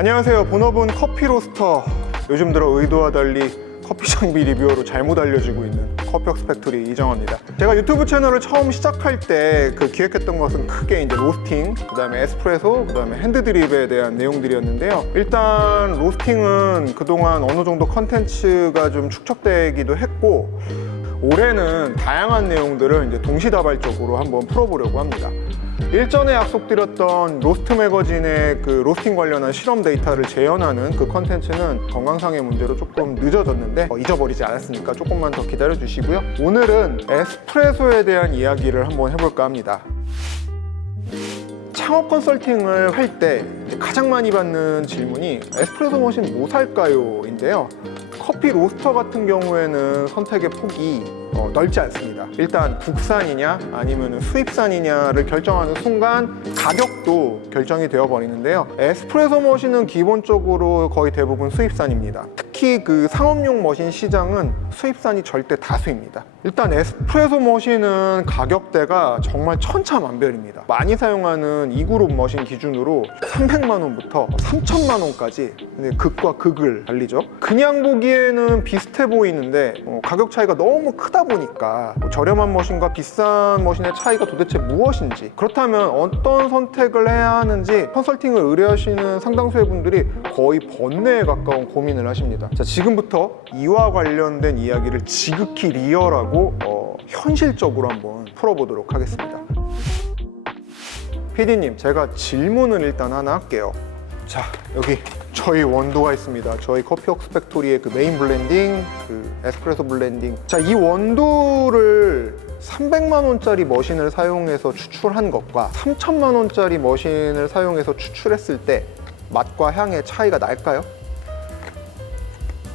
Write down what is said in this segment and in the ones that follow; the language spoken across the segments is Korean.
안녕하세요. 본업은 커피 로스터. 요즘 들어 의도와 달리 커피 장비 리뷰어로 잘못 알려지고 있는 커피웍스 팩토리 이정화입니다. 제가 유튜브 채널을 처음 시작할 때 기획했던 것은 크게 이제 로스팅, 그 다음에 에스프레소, 그 다음에 핸드드립에 대한 내용들이었는데요. 일단 로스팅은 그동안 어느 정도 컨텐츠가 좀 축적되기도 했고, 올해는 다양한 내용들을 이제 동시다발적으로 한번 풀어보려고 합니다. 일전에 약속드렸던 로스트 매거진의 그 로스팅 관련한 실험 데이터를 재현하는 그 컨텐츠는 건강상의 문제로 조금 늦어졌는데 잊어버리지 않았으니까 조금만 더 기다려 주시고요. 오늘은 에스프레소에 대한 이야기를 한번 해볼까 합니다. 창업 컨설팅을 할 때 가장 많이 받는 질문이 에스프레소 머신 뭐 살까요? 인데요. 커피 로스터 같은 경우에는 선택의 폭이 넓지 않습니다. 일단 국산이냐 아니면 수입산이냐를 결정하는 순간 가격도 결정이 되어 버리는데요. 에스프레소 머신은 기본적으로 거의 대부분 수입산입니다. 특히 그 상업용 머신 시장은 수입산이 절대 다수입니다. 일단 에스프레소 머신은 가격대가 정말 천차만별입니다. 많이 사용하는 2그룹 머신 기준으로 300만 원부터 3천만 원까지 극과 극을 달리죠. 그냥 보기에는 비슷해 보이는데 가격 차이가 너무 크다 보니까 저렴한 머신과 비싼 머신의 차이가 도대체 무엇인지, 그렇다면 어떤 선택을 해야 하는지 컨설팅을 의뢰하시는 상당수의 분들이 거의 번뇌에 가까운 고민을 하십니다. 자, 지금부터 이와 관련된 이야기를 지극히 리얼하고 현실적으로 한번 풀어보도록 하겠습니다. PD님, 제가 질문을 일단 하나 할게요. 자, 여기 저희 원두가 있습니다. 저희 커피웍스 팩토리의 그 메인 블렌딩, 그 에스프레소 블렌딩. 자, 이 원두를 300만 원짜리 머신을 사용해서 추출한 것과 3천만 원짜리 머신을 사용해서 추출했을 때 맛과 향의 차이가 날까요?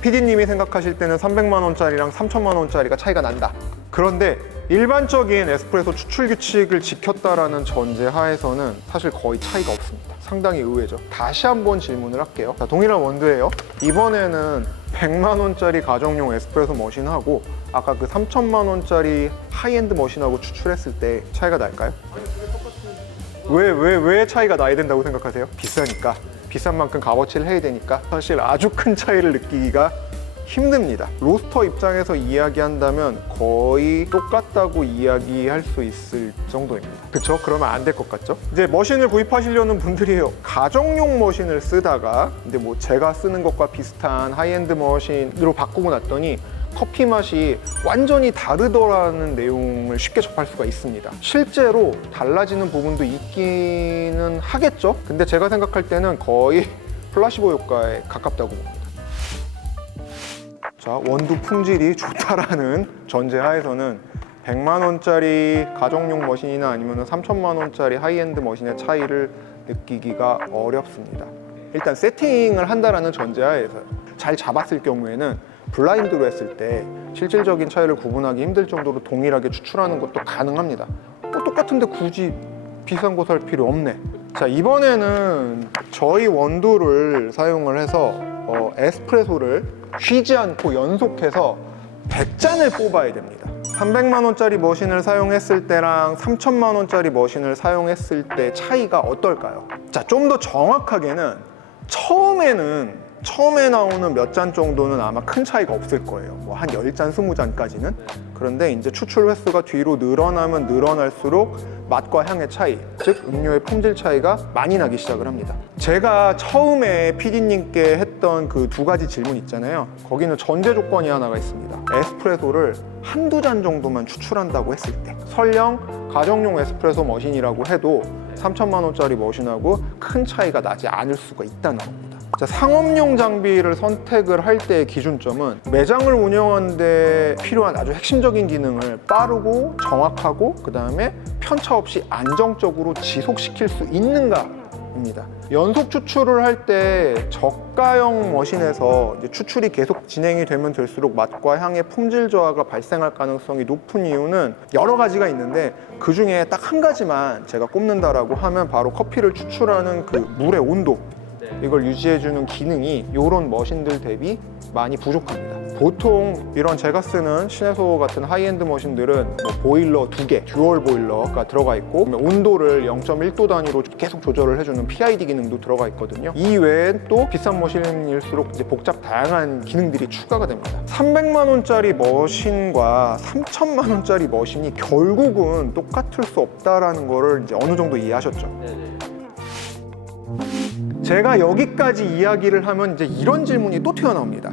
PD님이 생각하실 때는 300만 원짜리랑 3천만 원짜리가 차이가 난다. 그런데 일반적인 에스프레소 추출 규칙을 지켰다라는 전제 하에서는 사실 거의 차이가 없습니다. 상당히 의외죠. 다시 한번 질문을 할게요. 자, 동일한 원두예요. 이번에는 100만 원짜리 가정용 에스프레소 머신하고 아까 그 3천만 원짜리 하이엔드 머신하고 추출했을 때 차이가 날까요? 아니, 그게 똑같은... 왜 차이가 나야 된다고 생각하세요? 비싸니까. 비싼 만큼 값어치를 해야 되니까 사실 아주 큰 차이를 느끼기가 힘듭니다. 로스터 입장에서 이야기한다면 거의 똑같다고 이야기할 수 있을 정도입니다. 그쵸? 그러면 안 될 것 같죠? 이제 머신을 구입하시려는 분들이 가정용 머신을 쓰다가 근데 뭐 제가 쓰는 것과 비슷한 하이엔드 머신으로 바꾸고 났더니 커피 맛이 완전히 다르더라는 내용을 쉽게 접할 수가 있습니다. 실제로 달라지는 부분도 있기는 하겠죠? 근데 제가 생각할 때는 거의 플라시보 효과에 가깝다고 봅니다. 자, 원두 품질이 좋다라는 전제하에서는 100만 원짜리 가정용 머신이나 아니면 3천만 원짜리 하이엔드 머신의 차이를 느끼기가 어렵습니다. 일단 세팅을 한다라는 전제하에서 잘 잡았을 경우에는 블라인드로 했을 때 실질적인 차이를 구분하기 힘들 정도로 동일하게 추출하는 것도 가능합니다. 똑같은데 굳이 비싼 거 살 필요 없네. 자, 이번에는 저희 원두를 사용을 해서 에스프레소를 쉬지 않고 연속해서 100잔을 뽑아야 됩니다. 300만 원짜리 머신을 사용했을 때랑 3천만 원짜리 머신을 사용했을 때 차이가 어떨까요? 자, 좀 더 정확하게는 처음에 나오는 몇 잔 정도는 아마 큰 차이가 없을 거예요. 뭐 한 10잔, 20잔까지는. 그런데 이제 추출 횟수가 뒤로 늘어나면 늘어날수록 맛과 향의 차이, 즉 음료의 품질 차이가 많이 나기 시작을 합니다. 제가 처음에 PD님께 했던 그 두 가지 질문 있잖아요. 거기는 전제 조건이 하나가 있습니다. 에스프레소를 한두 잔 정도만 추출한다고 했을 때, 설령 가정용 에스프레소 머신이라고 해도 3천만 원짜리 머신하고 큰 차이가 나지 않을 수가 있다는 겁니다. 자, 상업용 장비를 선택을 할 때의 기준점은 매장을 운영하는 데 필요한 아주 핵심적인 기능을 빠르고 정확하고 그 다음에 편차 없이 안정적으로 지속시킬 수 있는가 입니다. 연속 추출을 할 때 저가형 머신에서 이제 추출이 계속 진행이 되면 될수록 맛과 향의 품질 저하가 발생할 가능성이 높은 이유는 여러 가지가 있는데 그 중에 딱 한 가지만 제가 꼽는다라고 하면 바로 커피를 추출하는 그 물의 온도, 이걸 유지해주는 기능이 이런 머신들 대비 많이 부족합니다. 보통 이런 제가 쓰는 시네소 같은 하이엔드 머신들은 뭐 보일러 2개, 듀얼 보일러가 들어가 있고 온도를 0.1도 단위로 계속 조절을 해주는 PID 기능도 들어가 있거든요. 이 외엔 또 비싼 머신일수록 이제 복잡 다양한 기능들이 추가가 됩니다. 300만 원짜리 머신과 3천만 원짜리 머신이 결국은 똑같을 수 없다라는 거를 이제 어느 정도 이해하셨죠? 제가 여기까지 이야기를 하면 이제 이런 질문이 또 튀어나옵니다.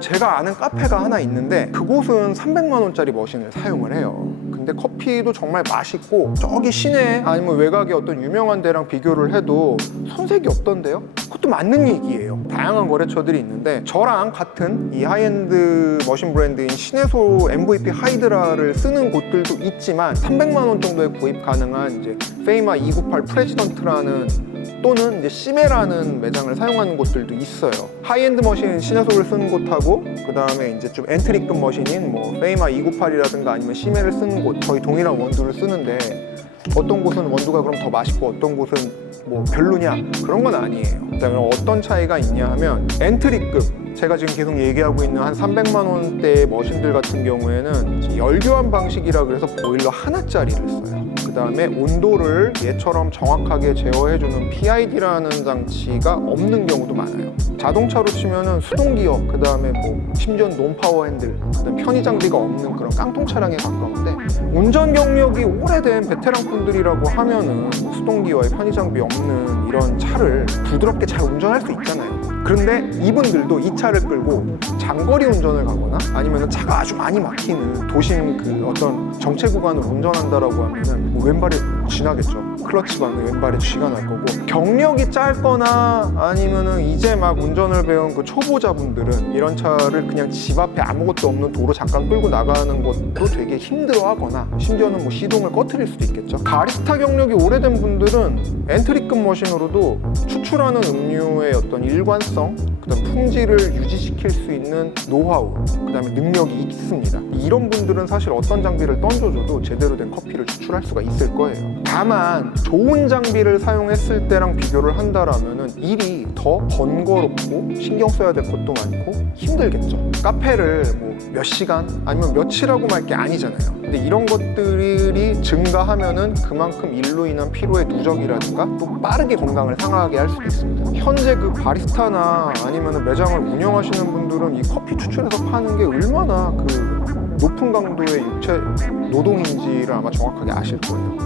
제가 아는 카페가 하나 있는데 그곳은 300만 원짜리 머신을 사용을 해요. 근데 커피도 정말 맛있고 저기 시내 아니면 외곽의 어떤 유명한 데랑 비교를 해도 손색이 없던데요? 그것도 맞는 얘기예요. 다양한 거래처들이 있는데 저랑 같은 이 하이엔드 머신 브랜드인 시네소 MVP 하이드라를 쓰는 곳들도 있지만 300만 원 정도에 구입 가능한 이제 페이마 298 프레지던트라는 또는 이제 시메라는 매장을 사용하는 곳들도 있어요. 하이엔드 머신 시네소를 쓰는 곳하고 그 다음에 이제 좀 엔트리급 머신인 뭐 페이마 298이라든가 아니면 시메를 쓰는 곳 거의 동일한 원두를 쓰는데 어떤 곳은 원두가 그럼 더 맛있고 어떤 곳은 뭐 별로냐 그런 건 아니에요. 그다음에 어떤 차이가 있냐 하면 엔트리급 제가 지금 계속 얘기하고 있는 한 300만 원대의 머신들 같은 경우에는 열교환 방식이라 그래서 보일러 하나짜리를 써요. 그 다음에 온도를 얘처럼 정확하게 제어해주는 PID라는 장치가 없는 경우도 많아요. 자동차로 치면은 수동기어, 그 다음에 뭐 심지어 논파워 핸들, 그 다음에 편의 장비가 없는 그런 깡통 차량에 가까운데 운전 경력이 오래된 베테랑 분들이라고 하면은 수동기어에 편의 장비 없는 이런 차를 부드럽게 잘 운전할 수 있잖아요. 그런데 이분들도 이 차를 끌고 장거리 운전을 가거나 아니면 차가 아주 많이 막히는 도심 그 어떤 정체 구간을 운전한다라고 하면은 뭐 왼발에 쥐나겠죠. 클러치 바늘 왼발에 쥐가 날 거고 경력이 짧거나 아니면은 이제 막 운전을 배운 그 초보자분들은 이런 차를 그냥 집 앞에 아무것도 없는 도로 잠깐 끌고 나가는 것도 되게 힘들어하거나 심지어는 뭐 시동을 꺼트릴 수도 있겠죠. 바리스타 경력이 오래된 분들은 엔트리급 머신으로도 추출하는 음료의 어떤 일관성, 그다음 품질을 유지시킬 수 있는 노하우, 그다음에 능력이 있습니다. 이런 분들은 사실 어떤 장비를 던져줘도 제대로 된 커피를 추출할 수가 있을 거예요. 다만 좋은 장비를 사용했을 때랑 비교를 한다라면은 일이 더 번거롭고 신경 써야 될 것도 많고 힘들겠죠. 카페를 뭐 몇 시간 아니면 며칠 하고 말 게 아니잖아요. 근데 이런 것들이 증가하면은 그만큼 일로 인한 피로의 누적이라든가 또 빠르게 건강을 상하게 할 수도 있습니다. 현재 그 바리스타나 아니면 매장을 운영하시는 분들은 이 커피 추출해서 파는 게 얼마나 그 높은 강도의 육체 노동인지를 아마 정확하게 아실 거예요.